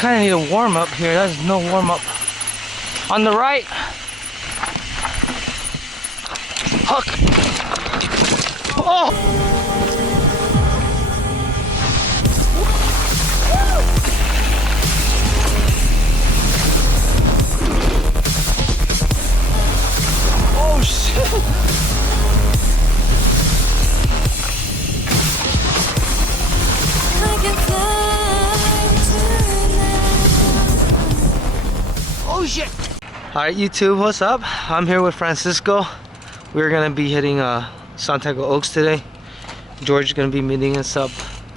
Kind of need a warm up here. There's no warm up. On the right. Huck. Oh! Oh shit! Oh shit! Alright YouTube, what's up? I'm here with Francisco. We're gonna be hitting Santiago Oaks today. George is gonna be meeting us up.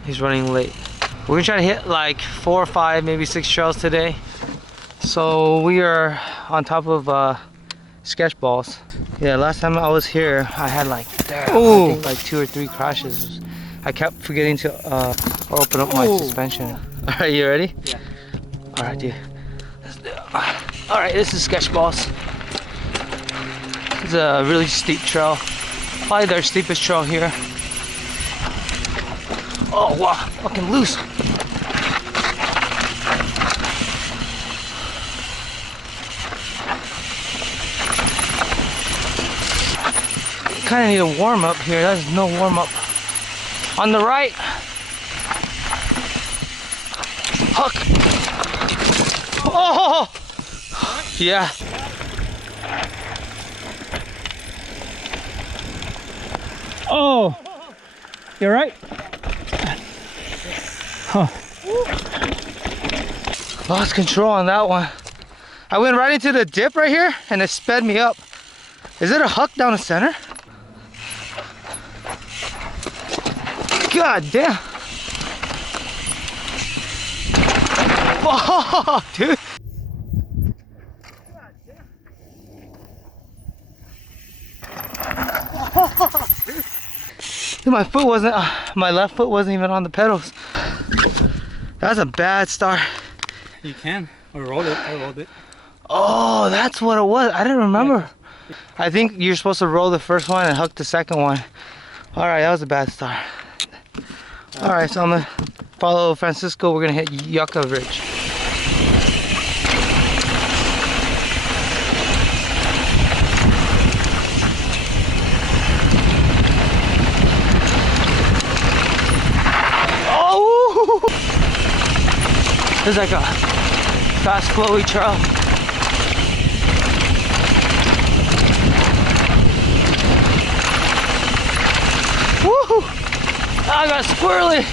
He's running late. We're gonna try to hit like 4 or 5, maybe 6 trails today. So we are on top of sketch balls. Yeah, last time I was here, I had like, I think like 2 or 3 crashes. I kept forgetting to open up my suspension. Alright, you ready? Yeah. Alright, dude. Alright, this is sketch balls. It's a really steep trail. Probably their steepest trail here. Oh wow, fucking loose. Kinda need a warm up here. There's no warm up. On the right. Huck. Oh! Yeah. Oh! You alright? Huh. Lost control on that one. I went right into the dip right here and it sped me up. Is it a huck down the center? God damn. Oh, dude. Dude, my foot wasn't, my left foot wasn't even on the pedals. That's a bad start. You can. I rolled it. I rolled it. Oh, that's what it was. I didn't remember. Yeah. I think you're supposed to roll the first one and hook the second one. All right, that was a bad start. All right, so I'm gonna follow Francisco. We're gonna hit Yucca Ridge. Oh! It's like a fast, flowy trail. Woo! I got squirrely.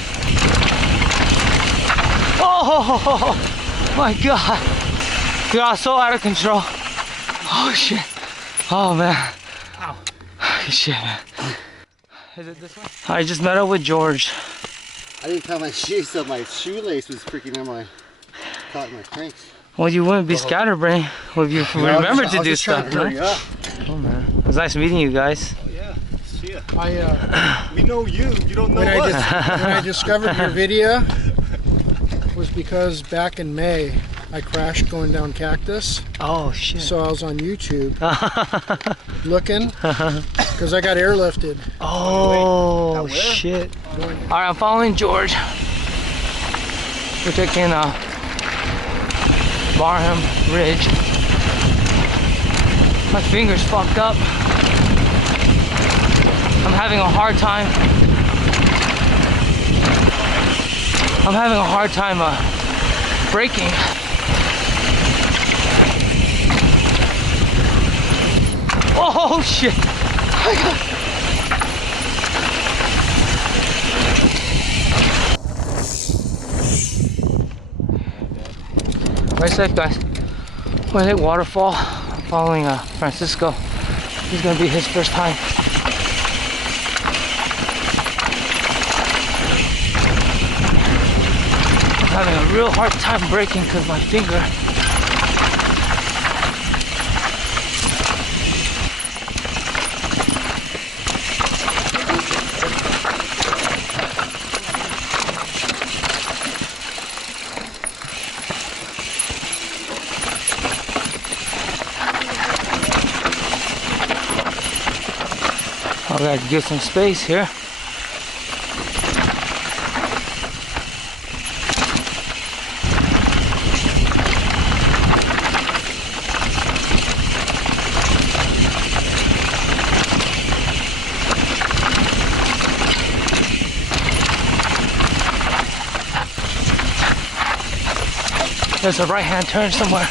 Oh my god. Got so out of control. Oh shit. Oh man. Ow. Shit, man. Is it this one? I just met up with George. I didn't tie my shoes, so my shoelace was freaking on my, caught my cranks. Well, you wouldn't be scatterbrained if you remembered to do stuff. Hurry up. Oh man. It was nice meeting you guys. We know you. You don't know us. When I discovered your video was because back in May I crashed going down Cactus. Oh shit. So I was on YouTube looking because I got airlifted. Oh shit. Alright, I'm following George. We're taking Barham Ridge. My finger's fucked up. I'm having a hard time. Braking. Oh shit! Right safe, guys. I'm gonna hit Waterfall. I'm following Francisco. He's gonna be his first time. I'm having a real hard time braking because my finger. I gotta give some space here. There's a right-hand turn somewhere.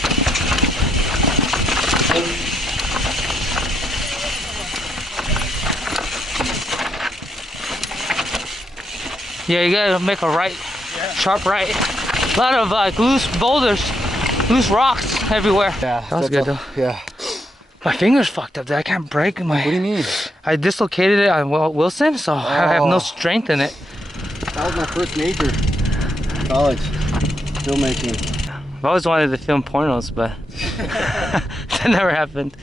Yeah, you gotta make a right, sharp right. A lot of like loose boulders, loose rocks everywhere. Yeah. That was good though. Yeah. My finger's fucked up there. I can't break my. What do you mean? I dislocated it on Wilson, so I have no strength in it. That was my first major. College. Filmmaking. I've always wanted to film pornos, but that never happened.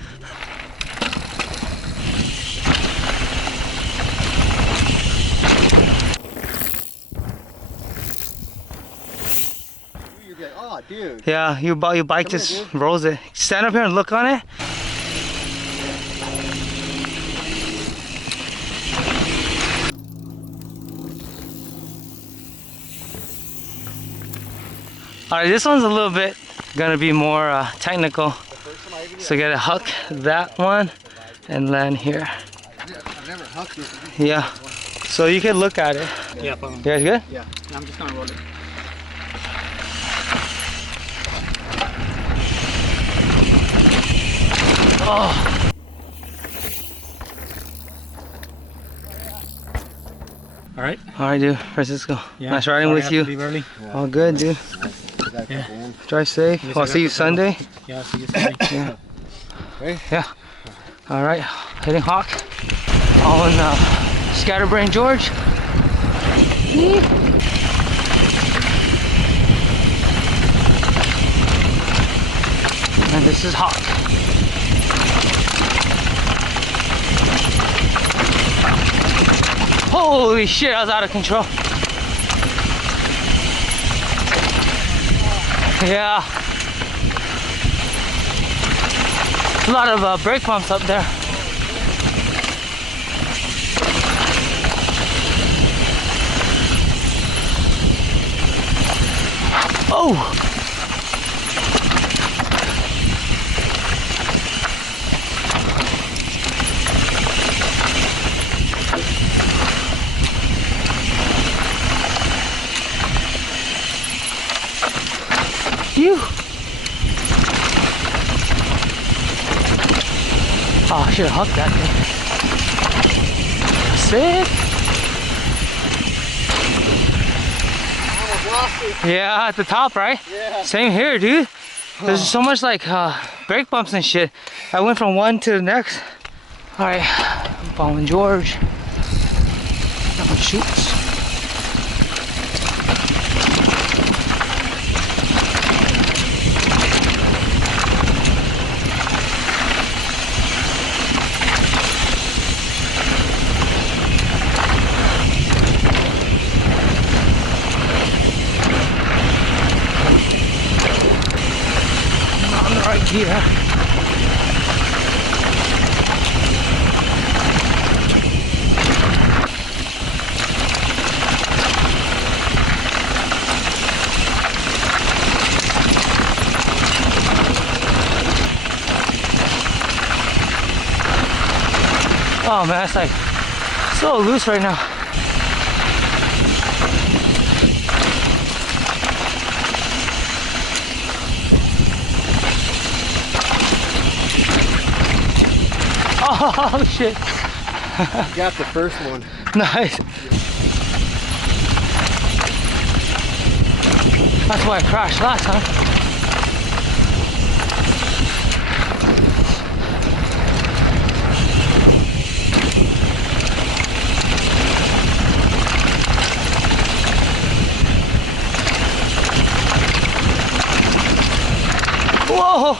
Oh, dude. Yeah, your bike Come just here, rolls it. Stand up here and look on it. Alright, this one's a little bit gonna be more technical. So you gotta huck that one and land here. I've never hucked it. Yeah. So you can look at it. Yeah, follow me. You guys good? Yeah, I'm just gonna roll it. Oh. Alright. Alright, dude. Francisco. Yeah, Nice riding sorry I with have to you. leave early. All good, dude. Yeah. Drive safe. Yes, I'll I see you got the Sunday. Yeah, I'll see you Sunday. Yeah. Okay. Yeah. All right. Hitting Hawk on Scatterbrain George. And this is Hawk. Holy shit, I was out of control. Yeah. A lot of brake pumps up there. Oh! Phew! Oh, I should have hucked that thing. Sick. Yeah, at the top, right? Yeah. Same here, dude. There's so much like brake bumps and shit. I went from one to the next. All right, I'm following George. Chutes. Right here. Oh man, it's like so loose right now. Oh shit. Got the first one. Nice. That's why I crashed last time. Whoa!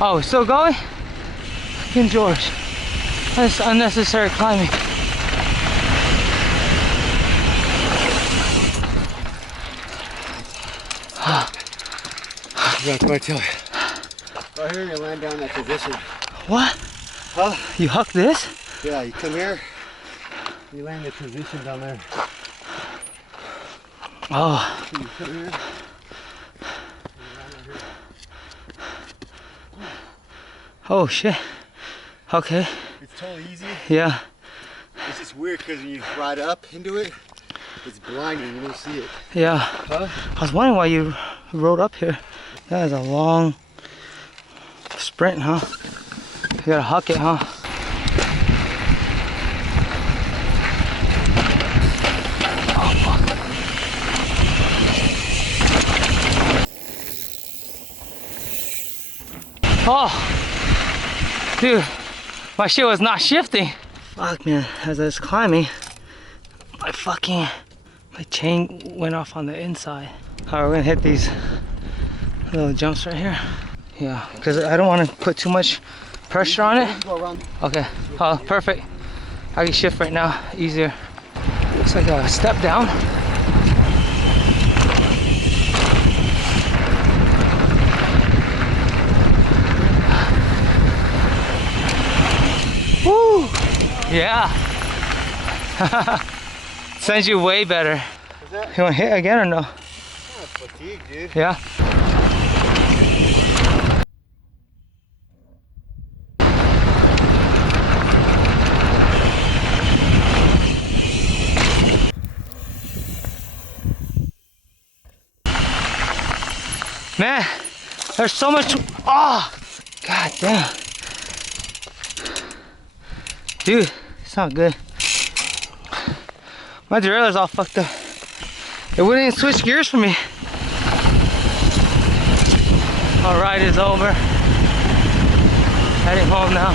Oh, we're still going? Fucking George. That's unnecessary climbing. That's what I tell you. Right here, you land down that position. What? Huh? You huck this? Yeah, you come here, you land the position down there. Oh. So you come here. Oh shit. Okay. It's totally easy. Yeah. It's just weird because when you ride up into it, it's blinding. You don't see it. Yeah. Huh? I was wondering why you rode up here. That is a long sprint, huh? You gotta huck it, huh? Oh, dude, my shit was not shifting. Fuck, man, as I was climbing, my chain went off on the inside. All right, we're gonna hit these little jumps right here. Yeah, because I don't want to put too much pressure on it. Go around. Okay, oh, perfect. I can shift right now, easier. Looks like a step down. Woo! Yeah. Sends you way better. You want to hit again or no? Oh, fatigue, dude. Yeah. Man, there's so much. Oh, god damn. Dude, it's not good. My derailleur's all fucked up. It wouldn't even switch gears for me. Our ride is over. Heading home now.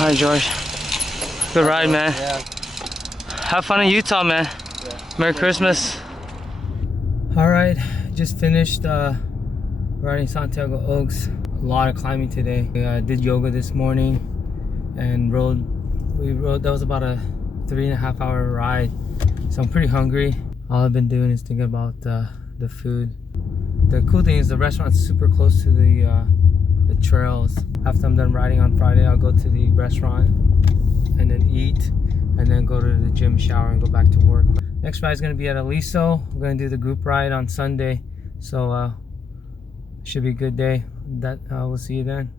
Alright, George. Good ride, man. Yeah. Have fun in Utah, man. Yeah. Merry Christmas. Alright, just finished riding Santiago Oaks. A lot of climbing today. I did yoga this morning and we rode, that was about a 3.5 hour ride. So I'm pretty hungry. All I've been doing is thinking about the food. The cool thing is the restaurant's super close to the trails. After I'm done riding on Friday, I'll go to the restaurant and then eat and then go to the gym, shower, and go back to work. Next ride is going to be at Aliso. We're going to do the group ride on Sunday. So should be a good day. We'll see you then.